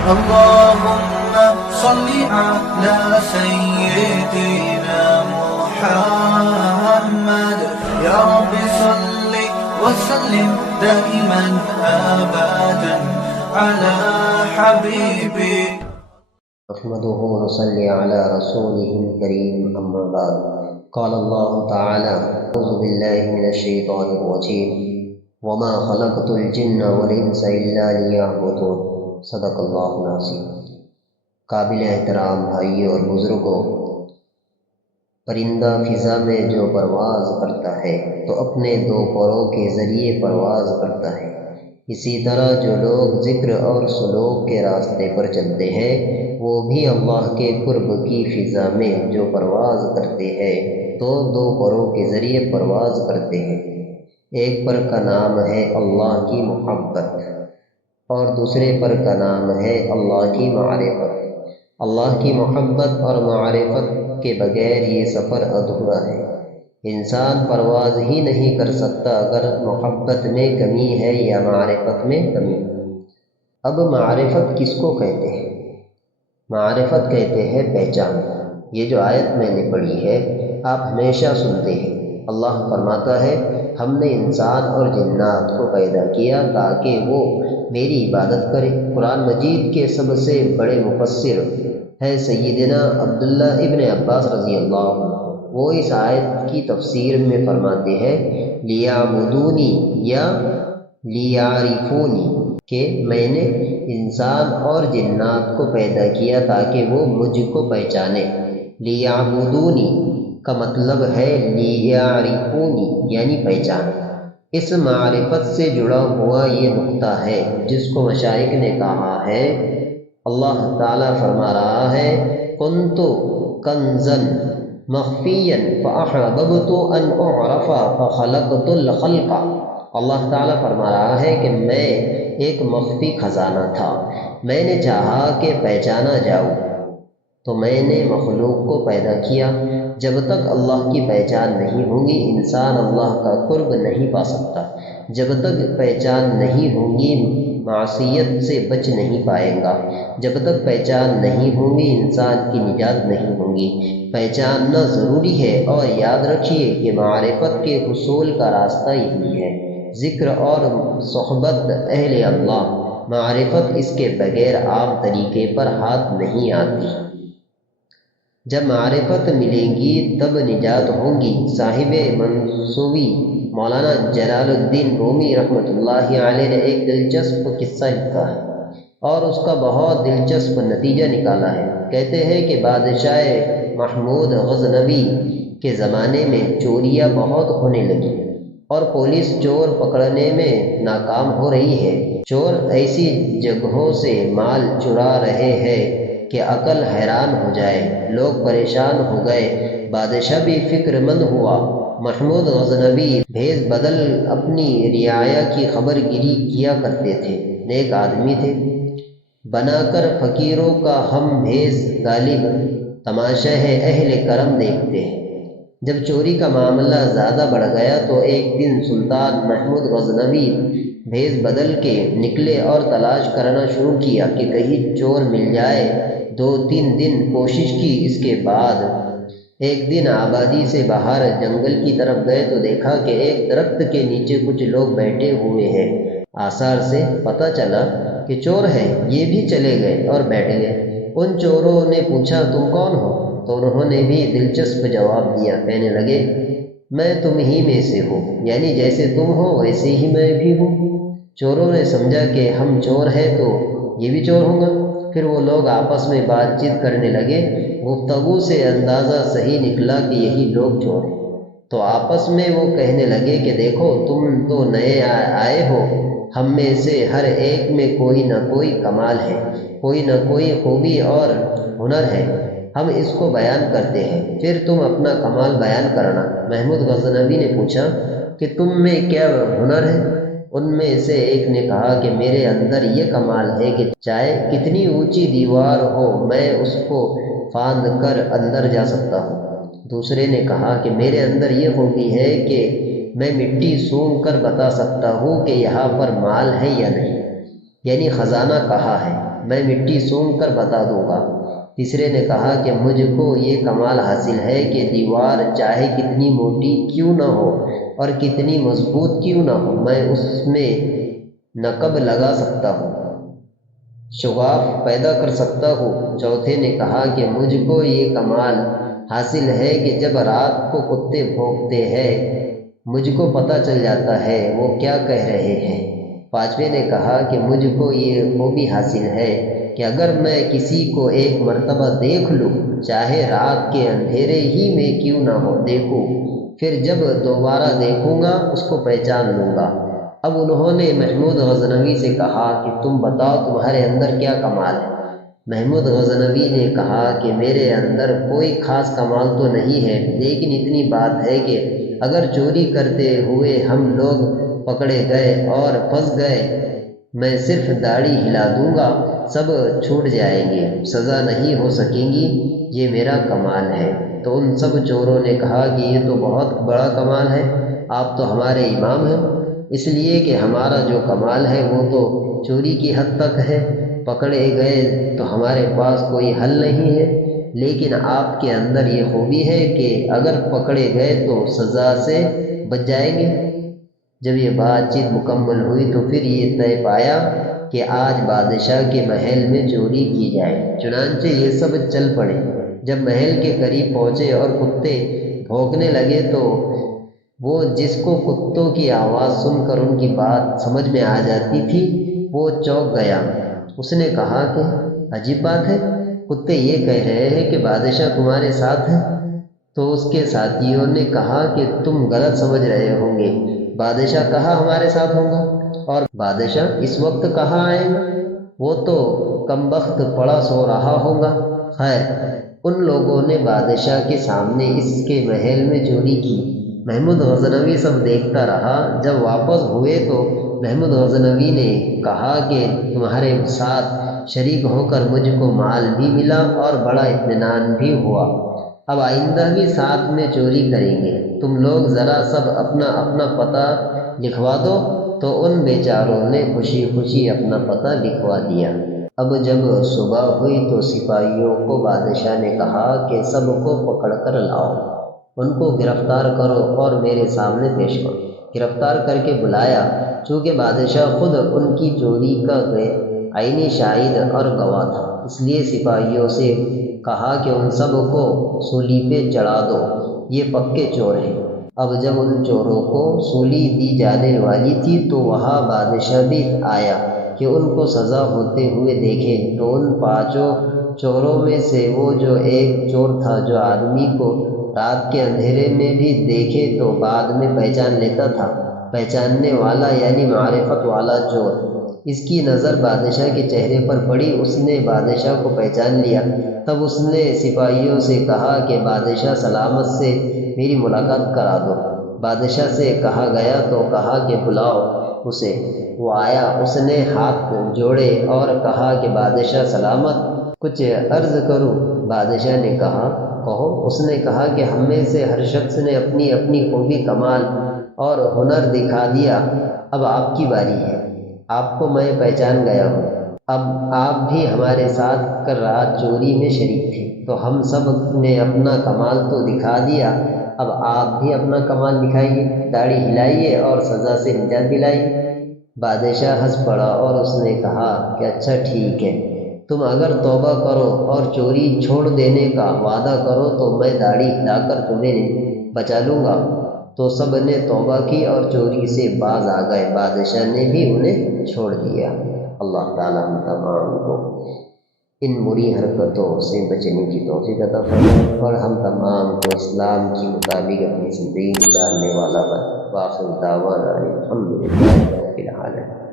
اللهم صل على سيدنا محمد يا رب صل وسلم دائما أبدا على حبيبك نحمده ونصلي على رسوله الكريم أما بعد قال الله تعالى أعوذ بالله من الشيطان الرجيم وما خلقت الجن والإنس إلا ليعبدون صدق اللہ العظیم۔ قابل احترام بھائیوں اور بزرگوں، پرندہ فضا میں جو پرواز کرتا ہے تو اپنے دو پروں کے ذریعے پرواز کرتا ہے، اسی طرح جو لوگ ذکر اور سلوک کے راستے پر چلتے ہیں وہ بھی اللہ کے قرب کی فضا میں جو پرواز کرتے ہیں تو دو پروں کے ذریعے پرواز کرتے ہیں۔ ایک پر کا نام ہے اللہ کی محبت اور دوسرے پر کا نام ہے اللہ کی معرفت۔ اللہ کی محبت اور معرفت کے بغیر یہ سفر ادھورا ہے۔ انسان پرواز ہی نہیں کر سکتا اگر محبت میں کمی ہے یا معرفت میں کمی۔ اب معرفت کس کو کہتے ہیں؟ معرفت کہتے ہیں پہچان۔ یہ جو آیت میں نے پڑھی ہے آپ ہمیشہ سنتے ہیں، اللہ فرماتا ہے ہم نے انسان اور جنات کو پیدا کیا تاکہ وہ میری عبادت کرے۔ قرآن مجید کے سب سے بڑے مفسر ہے سیدنا عبداللہ ابن عباس رضی اللہ عنہ۔ وہ اس آیت کی تفسیر میں فرماتے ہیں لیعبدونی یا لیعرفونی، کہ میں نے انسان اور جنات کو پیدا کیا تاکہ وہ مجھ کو پہچانے۔ لیعبدونی کا مطلب ہے لیعرفونی یعنی پہچان۔ اس معرفت سے جڑا ہوا یہ نقطہ ہے جس کو مشائخ نے کہا ہے، اللہ تعالیٰ فرما رہا ہے کنت کنزا مخفیا فاحببت ان اعرف فخلقت الخلق۔ اللہ تعالیٰ فرما رہا ہے کہ میں ایک مخفی خزانہ تھا، میں نے چاہا کہ پہچانا جاؤں تو میں نے مخلوق کو پیدا کیا۔ جب تک اللہ کی پہچان نہیں ہوگی انسان اللہ کا قرب نہیں پا سکتا۔ جب تک پہچان نہیں ہوگی معصیت سے بچ نہیں پائے گا۔ جب تک پہچان نہیں ہوگی انسان کی نجات نہیں ہوگی۔ پہچاننا ضروری ہے اور یاد رکھیے کہ معرفت کے حصول کا راستہ یہی ہے، ذکر اور صحبت اہل اللہ۔ معرفت اس کے بغیر عام طریقے پر ہاتھ نہیں آتی۔ جب معرفت ملے گی تب نجات ہوگی۔ صاحب منصوبی مولانا جلال الدین رومی رحمۃ اللہ علیہ نے ایک دلچسپ قصہ لکھا ہے اور اس کا بہت دلچسپ نتیجہ نکالا ہے۔ کہتے ہیں کہ بادشاہ محمود غزنوی کے زمانے میں چوریاں بہت ہونے لگی اور پولیس چور پکڑنے میں ناکام ہو رہی ہے۔ چور ایسی جگہوں سے مال چرا رہے ہیں کہ عقل حیران ہو جائے۔ لوگ پریشان ہو گئے، بادشاہ بھی فکر مند ہوا۔ محمود غزنوی بھیس بدل اپنی رعایا کی خبر گیری کیا کرتے تھے، نیک آدمی تھے۔ بنا کر فقیروں کا ہم بھیس غالب تماشا ہے اہل کرم دیکھتے ہیں۔ جب چوری کا معاملہ زیادہ بڑھ گیا تو ایک دن سلطان محمود غزنوی بھیس بدل کے نکلے اور تلاش کرنا شروع کیا کہ کہیں چور مل جائے۔ 2-3 دن کوشش کی، اس کے بعد ایک دن آبادی سے باہر جنگل کی طرف گئے تو دیکھا کہ ایک درخت کے نیچے کچھ لوگ بیٹھے ہوئے ہیں۔ آثار سے پتہ چلا کہ چور ہے، یہ بھی چلے گئے اور بیٹھ گئے۔ ان چوروں نے پوچھا تم کون ہو؟ تو انہوں نے بھی دلچسپ جواب دیا، کہنے لگے میں تم ہی میں سے ہوں، یعنی جیسے تم ہو ویسے ہی میں بھی ہوں۔ چوروں نے سمجھا کہ ہم چور ہیں تو یہ بھی چور ہوں گا۔ پھر وہ لوگ آپس میں بات چیت کرنے لگے۔ گفتگو سے اندازہ صحیح نکلا کہ یہی لوگ چور ہیں، تو آپس میں وہ کہنے لگے کہ دیکھو تم تو نئے آئے ہو، ہم میں سے ہر ایک میں کوئی نہ کوئی کمال ہے، کوئی نہ کوئی خوبی اور ہنر ہے، ہم اس کو بیان کرتے ہیں، پھر تم اپنا کمال بیان کرنا۔ محمود غزنوی نے پوچھا کہ تم میں کیا ہنر ہے؟ ان میں سے ایک نے کہا کہ میرے اندر یہ کمال ہے کہ چاہے کتنی اونچی دیوار ہو میں اس کو پھاند کر اندر جا سکتا ہوں۔ دوسرے نے کہا کہ میرے اندر یہ خوبی ہے کہ میں مٹی سونگھ کر بتا سکتا ہوں کہ یہاں پر مال ہے یا نہیں، یعنی خزانہ کہاں ہے۔ میں مٹی سونگھ کر بتا دوں گا۔ تیسرے نے کہا کہ مجھ کو یہ کمال حاصل ہے کہ دیوار چاہے کتنی موٹی کیوں نہ ہو اور کتنی مضبوط کیوں نہ ہو، میں اس میں نقب لگا سکتا ہوں، شغاف پیدا کر سکتا ہوں۔ چوتھے نے کہا کہ مجھ کو یہ کمال حاصل ہے کہ جب رات کو کتے بھونکتے ہیں مجھ کو پتہ چل جاتا ہے وہ کیا کہہ رہے ہیں۔ پانچویں نے کہا کہ مجھ کو یہ خوبی حاصل ہے کہ اگر میں کسی کو ایک مرتبہ دیکھ لوں، چاہے رات کے اندھیرے ہی میں کیوں نہ ہو دیکھوں، پھر جب دوبارہ دیکھوں گا اس کو پہچان لوں گا۔ اب انہوں نے محمود غزنوی سے کہا کہ تم بتاؤ تمہارے اندر کیا کمال ہے؟ محمود غزنوی نے کہا کہ میرے اندر کوئی خاص کمال تو نہیں ہے، لیکن اتنی بات ہے کہ اگر چوری کرتے ہوئے ہم لوگ پکڑے گئے اور پھنس گئے، میں صرف داڑھی ہلا دوں گا، سب چھوٹ جائیں گے، سزا نہیں ہو سکیں گی، یہ میرا کمال ہے۔ تو ان سب چوروں نے کہا کہ یہ تو بہت بڑا کمال ہے، آپ تو ہمارے امام ہیں، اس لیے کہ ہمارا جو کمال ہے وہ تو چوری کی حد تک ہے، پکڑے گئے تو ہمارے پاس کوئی حل نہیں ہے، لیکن آپ کے اندر یہ خوبی ہے کہ اگر پکڑے گئے تو سزا سے بچ جائیں گے۔ جب یہ بات چیت مکمل ہوئی تو پھر یہ طے پایا کہ آج بادشاہ کے محل میں چوری کی جائے۔ چنانچہ یہ سب چل پڑے۔ جب محل کے قریب پہنچے اور کتے بھونکنے لگے تو وہ جس کو کتوں کی آواز سن کر ان کی بات سمجھ میں آ جاتی تھی وہ چونک گیا۔ اس نے کہا کہ عجیب بات ہے، کتے یہ کہہ رہے ہیں کہ بادشاہ تمہارے ساتھ ہے۔ تو اس کے ساتھیوں نے کہا کہ تم غلط سمجھ رہے ہوں گے، بادشاہ کہاں ہمارے ساتھ ہوگا، اور بادشاہ اس وقت کہاں آئے گا، وہ تو کم بخت پڑا سو رہا ہوگا۔ خیر، ان لوگوں نے بادشاہ کے سامنے اس کے محل میں چوری کی۔ محمود غزنوی سب دیکھتا رہا۔ جب واپس ہوئے تو محمود غزنوی نے کہا کہ تمہارے ساتھ شریک ہو کر مجھ کو مال بھی ملا اور بڑا اطمینان بھی ہوا، اب آئندہ بھی ساتھ میں چوری کریں گے، تم لوگ ذرا سب اپنا اپنا پتہ لکھوا دو۔ تو ان بیچاروں نے خوشی خوشی اپنا پتہ لکھوا دیا۔ اب جب صبح ہوئی تو سپاہیوں کو بادشاہ نے کہا کہ سب کو پکڑ کر لاؤ، ان کو گرفتار کرو اور میرے سامنے پیش کرو۔ گرفتار کر کے بلایا۔ چونکہ بادشاہ خود ان کی چوری کا عینی شاہد اور گواہ تھا، اس لیے سپاہیوں سے کہا کہ ان سب کو سولی پہ چڑھا دو، یہ پکے چور ہیں۔ اب جب ان چوروں کو سولی دی جانے والی تھی تو وہاں بادشاہ بھی آیا کہ ان کو سزا ہوتے ہوئے دیکھے۔ تو ان پانچوں چوروں میں سے وہ جو ایک چور تھا جو آدمی کو رات کے اندھیرے میں بھی دیکھے تو بعد میں پہچان لیتا تھا، پہچاننے والا یعنی معرفت والا چور، اس کی نظر بادشاہ کے چہرے پر پڑی، اس نے بادشاہ کو پہچان لیا۔ تب اس نے سپاہیوں سے کہا کہ بادشاہ سلامت سے میری ملاقات کرا دو۔ بادشاہ سے کہا گیا تو کہا کہ بلاؤ اسے۔ وہ آیا، اس نے ہاتھ جوڑے اور کہا کہ بادشاہ سلامت، کچھ عرض کروں؟ بادشاہ نے کہا کہو۔ اس نے کہا کہ ہم میں سے ہر شخص نے اپنی اپنی خوبی کمال اور ہنر دکھا دیا، اب آپ کی باری ہے، آپ کو میں پہچان گیا ہوں، اب آپ بھی ہمارے ساتھ کل رات چوری میں شریک تھے، تو ہم سب نے اپنا کمال تو دکھا دیا، اب آپ بھی اپنا کمال دکھائیے، داڑھی ہلائیے اور سزا سے نجات دلائیے۔ بادشاہ ہنس پڑا اور اس نے کہا کہ اچھا ٹھیک ہے، تم اگر توبہ کرو اور چوری چھوڑ دینے کا وعدہ کرو تو میں داڑھی ہلا کر تمہیں بچا لوں گا۔ تو سب نے توبہ کی اور چوری سے باز آ گئے، بادشاہ نے بھی انہیں چھوڑ دیا۔ اللہ تعالیٰ ہم تمام کو ان بری حرکتوں سے بچنے کی توفیق عطا فرمائے اور ہم تمام کو اسلام کے مطابق اپنی زندگی گزارنے والا بن۔ وآخر دعوانا الحمدللہ رب العالمین۔